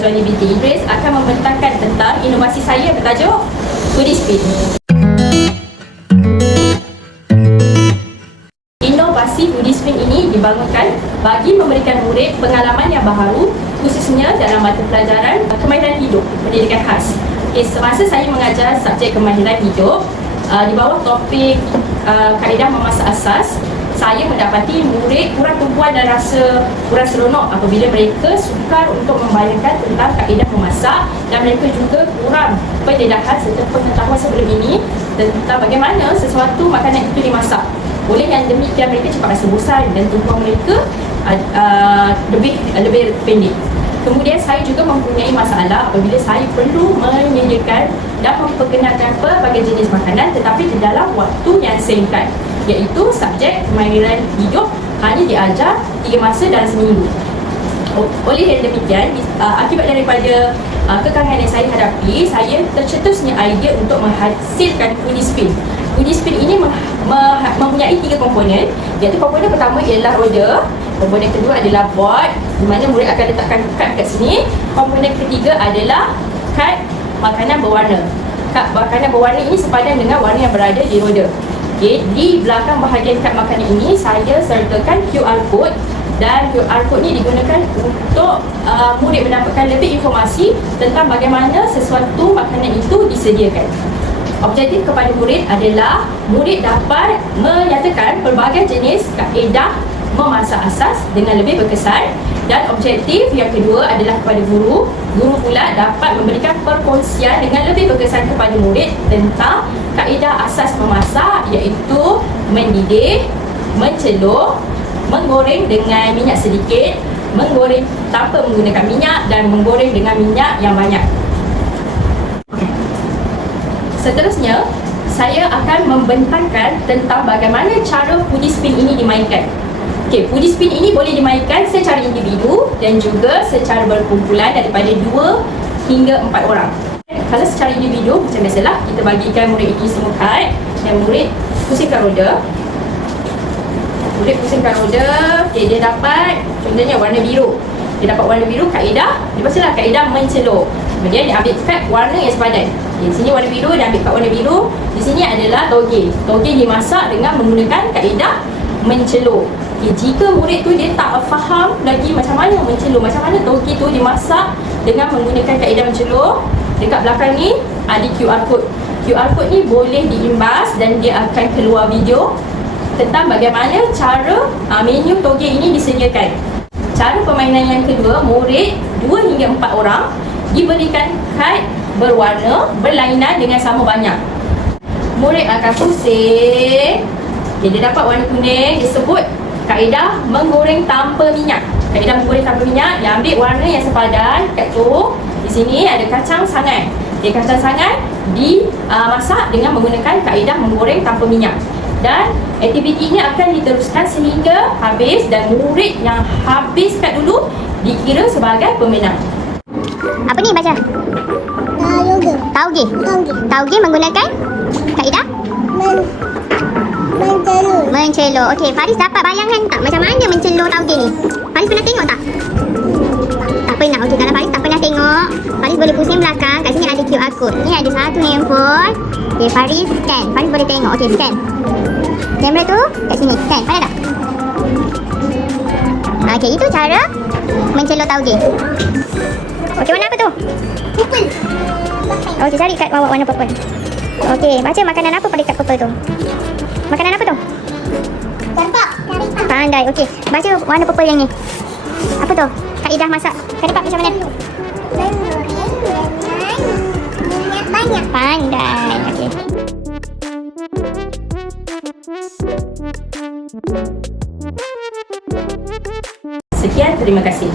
Azwani binti Idris akan membentangkan tentang inovasi saya bertajuk Foodie Spin. Inovasi Foodie Spin ini dibangunkan bagi memberikan murid pengalaman yang baharu, khususnya dalam mata pelajaran kemahiran hidup, pendidikan khas. Semasa saya mengajar subjek kemahiran hidup di bawah topik kaedah memasak asas, saya mendapati murid kurang tumpuan dan rasa kurang seronok apabila mereka sukar untuk membayangkan tentang kaedah memasak, dan mereka juga kurang pendedahan serta pengetahuan sebelum ini tentang bagaimana sesuatu makanan itu dimasak. Oleh yang demikian, mereka cepat rasa bosan dan tumpuan mereka lebih pendek. Kemudian saya juga mempunyai masalah apabila saya perlu menyediakan dan memperkenalkan pelbagai jenis makanan tetapi di dalam waktu yang singkat, iaitu subjek kemahiran hidup hanya diajar 3 masa dalam seminggu. Oleh yang demikian, akibat daripada kekangan yang saya hadapi, saya tercetusnya idea untuk menghasilkan Foodie Spin. Foodie Spin ini mempunyai 3 komponen, iaitu komponen pertama ialah roda, komponen kedua adalah board di mana murid akan letakkan kad kat sini, komponen ketiga adalah kad makanan berwarna. Kad makanan berwarna ini sepadan dengan warna yang berada di roda. Okay. Di belakang bahagian kad makanan ini saya sertakan QR code, dan QR code ni digunakan untuk murid mendapatkan lebih informasi tentang bagaimana sesuatu makanan itu disediakan. Objektif kepada murid adalah murid dapat menyatakan pelbagai jenis kaedah memasak asas dengan lebih berkesan, dan objektif yang kedua adalah kepada guru. Guru pula dapat memberikan perkongsian dengan lebih berkesan kepada murid tentang kaedah asas memasak, iaitu mendidih, mencelup, menggoreng dengan minyak sedikit, menggoreng tanpa menggunakan minyak, dan menggoreng dengan minyak yang banyak. Seterusnya, saya akan membentangkan tentang bagaimana cara Foodie Spin ini dimainkan. Okey, Foodie Spin ini boleh dimainkan secara individu dan juga secara berkumpulan daripada 2 hingga 4 orang. Kalau secara individu, macam biasalah, kita bagikan murid ini semua kad dan murid pusingkan roda. Murid pusingkan roda, okey, dia dapat contohnya warna biru. Dia dapat warna biru, kaedah, dia bacalah kaedah mencelup. Kemudian dia ambil kad warna yang sepadan. Di sini warna biru, dia ambil kad warna biru. Di sini adalah toge. Toge dimasak dengan menggunakan kaedah mencelup. Okay, jika murid tu dia tak faham lagi macam mana mencelup, macam mana toge tu dimasak dengan menggunakan kaedah mencelup, dekat belakang ni ada QR code. QR code ni boleh diimbas dan dia akan keluar video tentang bagaimana cara menu toge ini disediakan. Cara permainan yang kedua, murid 2 hingga 4 orang diberikan kad berwarna berlainan dengan sama banyak. Murid akan pusing. Dia dapat warna kuning, disebut kaedah menggoreng tanpa minyak. Kaedah menggoreng tanpa minyak, dia ambil warna yang sepadan kat tu. Di sini ada kacang sangat. Kacang sangat dimasak dengan menggunakan kaedah menggoreng tanpa minyak. Dan aktiviti ini akan diteruskan sehingga habis, dan murid yang habis kad dulu dikira sebagai pemenang. Apa ni baca? Tauge. Tauge menggunakan kaedah mencelup. Okey, Faris dapat bayangan tak macam mana mencelup tauge ni? Faris pernah tengok tak? Tak pernah. Okey, kalau Faris tak pernah tengok, Faris boleh pusing belakang. Kat sini ada QR code. Ni ada satu handphone. Okey, Faris scan. Faris boleh tengok. Okey, scan. Kamera tu kat sini. Scan. Mana tak? Okey, itu cara mencelup tauge. Okey, warna apa tu? Purple. Okey, cari kat bawah warna purple. Okey, baca makanan apa pada kat purple tu? Makanan apa tu? Carpak. Pandai. Okey, baca warna purple yang ni. Apa tu? Kaedah masak carpak macam mana? Banyak. Pandai. Okey. Sekian, terima kasih.